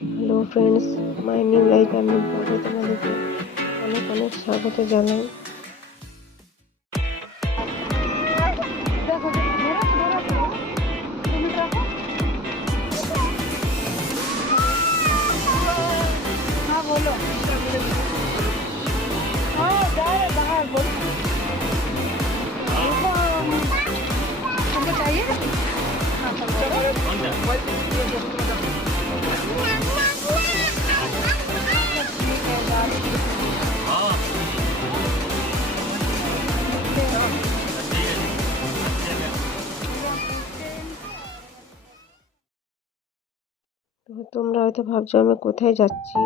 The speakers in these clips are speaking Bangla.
Hello friends, my new life আমি ব্লগে তোমাদেরকে অনেক অনেক স্বাগত জানাই। তো তোমরা হয়তো ভাবছো আমি কোথায় যাচ্ছি।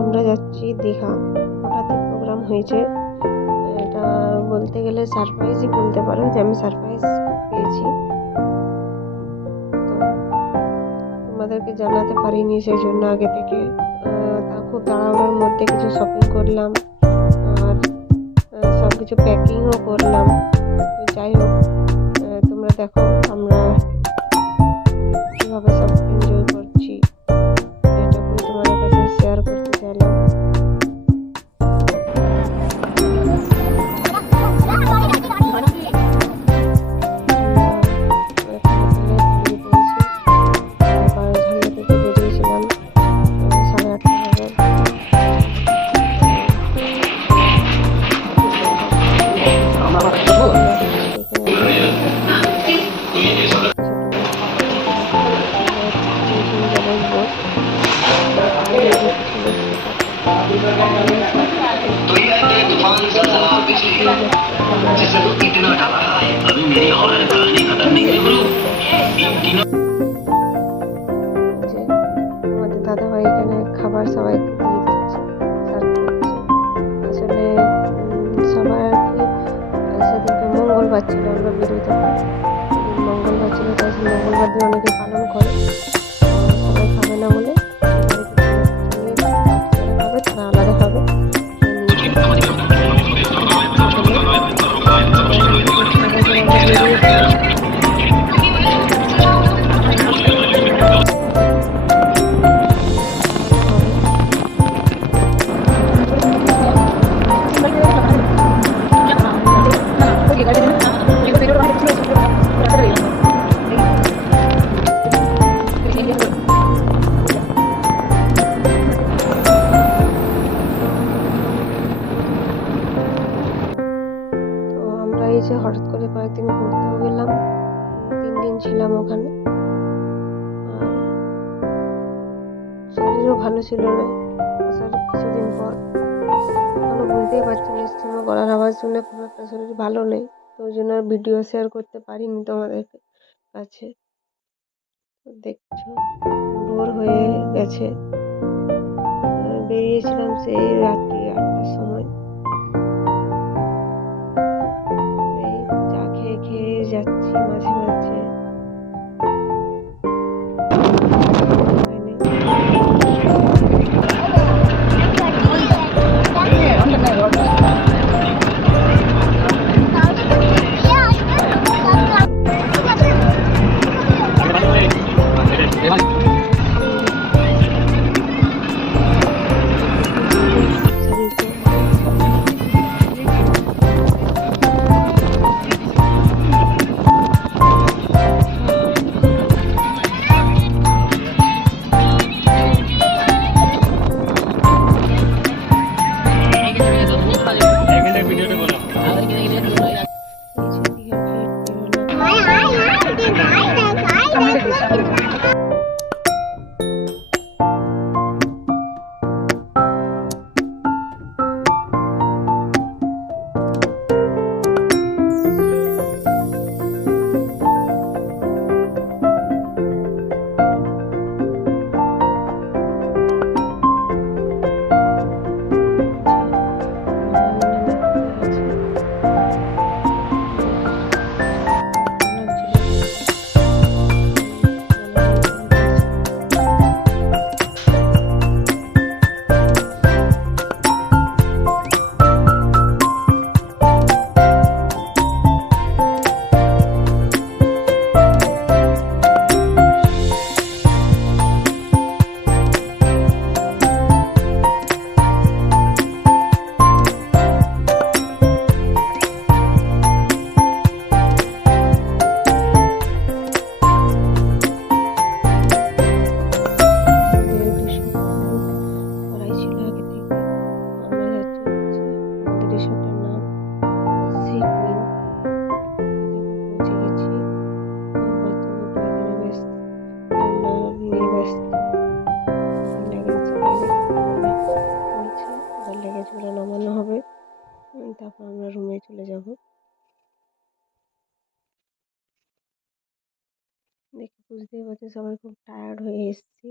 আমরা যাচ্ছি দীঘা। হঠাৎই প্রোগ্রাম হয়েছে, এটা বলতে গেলে সারপ্রাইজই বলতে পারো যে আমি সারপ্রাইজ পেয়েছি। তো তোমাদেরকে জানাতে পারিনি, সেই জন্য আগে থেকে তা খুব তাড়াহুড়োর মধ্যে কিছু শপিং করলাম আর সব কিছু প্যাকিংও করলাম। যাই হোক, তোমরা দেখো আমরা কীভাবে সব এনজয় করছি, এটুকুই তোমাদের কাছে শেয়ার করতে চাইলাম। আমাদের দাদাভাই এখানে খাবার সবাইকে দিয়ে দিচ্ছে, সার্ভ করছে। আসলে সবাই আর কি সেদিনকে মঙ্গলবার ছিল, আমরা বেরোতে মঙ্গলবার ছিল, তাই মঙ্গলবার দিন অনেকে পালন করে। সবাই খাবে না বলে খাবে, তারা আলাদা খাবে। এই যে হঠাৎ করে কয়েকদিন ঘুরতেও গেলাম, 3 দিন ছিলাম ওখানে। আর শরীরও ভালো ছিল না আসার কিছুদিন পর। এখনো বুঝতেই পারছি নিশ্চয় গলার আওয়াজ শুনে খুব একটা শরীর ভালো নেই, তো ওই জন্য আর ভিডিও শেয়ার করতে পারিনি তোমাদের কাছে। দেখছো ভোর হয়ে গেছে, বেরিয়েছিলাম সেই রাত্রি 8টার সময়। খেয়ে যাচ্ছি মাঝে মাঝে। তারপর আমরা রুমে চলে যাব। দেখে বুঝতেই পারছি সবাই খুব টায়ার্ড হয়ে এসেছি,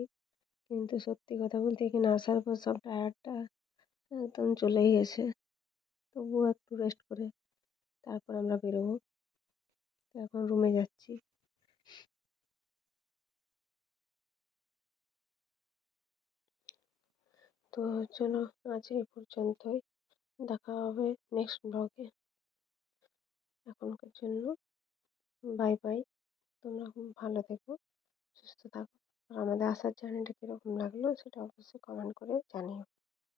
কিন্তু সত্যি কথা বলতে এখানে আসার পর সব টায়ার্ডটা একদম চলেই গেছে। তবুও একটু রেস্ট করে তারপর আমরা বেরোবো। তো এখন রুমে যাচ্ছি। তো চলো, আজ এই পর্যন্তই। দেখা হবে নেক্সট ব্লগে। এখনকার জন্য বাই বাই। তোমরা খুব ভালো থেকো, সুস্থ থাকো। আর আমাদের আসার জার্নিটা কীরকম লাগলো সেটা অবশ্যই কমেন্ট করে জানিও।